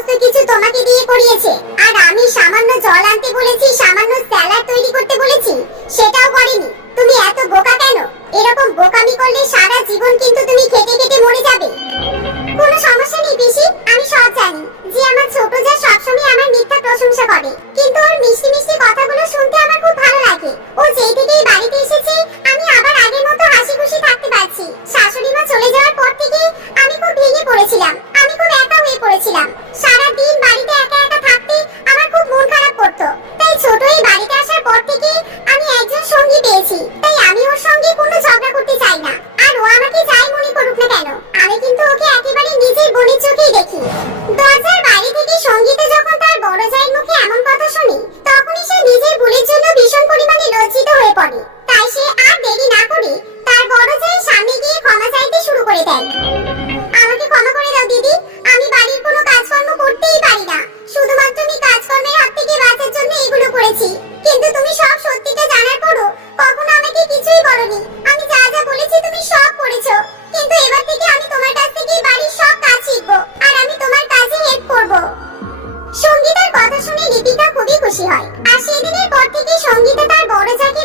সমস্ত কিছু তোমাকে দিয়ে করিয়েছে, আর আমি সামান্য জল আনতে বলেছি, সামান্য স্যালাড তৈরি করতে বলেছি, সেটাও করেনি। তুমি এত বোকা কেন? এরকম বোকামি করলে সারা জীবন কিন্তু তুমি খেটে খেটে মরে যাবে। কোনো সমস্যা নেই পিসি, আমি সব জানি যে আমার ছোট যা সবসময় আমার মিথ্যা প্রশংসা করে, কিন্তু ওর মিষ্টি মিষ্টি কথাগুলো শুনতে আমার খুব ভালো লাগে। ও যেই থেকে এই বাড়িতে এসেছে আমি আবার আগের মতো হাসি খুশি থাকতে পারছি। শাশুড়ি মা চলে যাওয়ার পর থেকে আমি খুব ভেঙে পড়েছিলাম, আমি খুব একা হয়ে পড়েছিলাম। সারা দিন বাড়িতে একা একা থাকতে আমার খুব মন খারাপ করতো। তাই ছোট এই বাড়িতে আসার পর থেকে আমি একজন সঙ্গী পেয়েছি, তাই আমি ওর সঙ্গে কোনো ঝগড়া করতে চাই না। আর ও আমাকে যাই মনে করুক না কেন, আমি কিন্তু ওকে একেবারে নিজের বোনের চোখেই দেখি। দরজার বাইরে থেকে সঙ্গীতা যখন তার বড় জায়ের মুখে এমন কথা শুনি, তখনই সে নিজের ভুলের জন্য ভীষণ পরিমাণে লজ্জিত হয়ে পড়ে। তাই সে আর দেরি না করে তার বড় জায়ের সামনে গিয়ে ক্ষমা চাইতে শুরু করে দেয়। আমাকে ক্ষমা করে দাও দিদি, আমি বাড়ির কোনো কাজকর্ম করতেই পারি না, শুধুমাত্র আমি কাজকর্মের হাত থেকে বাঁচার জন্য এগুলো করেছি। কিন্তু তুমি সব সত্যিটা জানার পরও কখনো আমাকে কিছুই বলনি। আমি যা যা বলেছি তুমি সব করেছো, কিন্তু এবার থেকে আমি তোমার কাছ থেকে বাড়ির সব কাজ শিখবো, আর আমি তোমার কাজে হেল্প করব। সঙ্গীতার কথা শুনে লিপিকা খুবই খুশি হয়, আর সেদিনের পর থেকে সঙ্গীতা তার বড় জাকে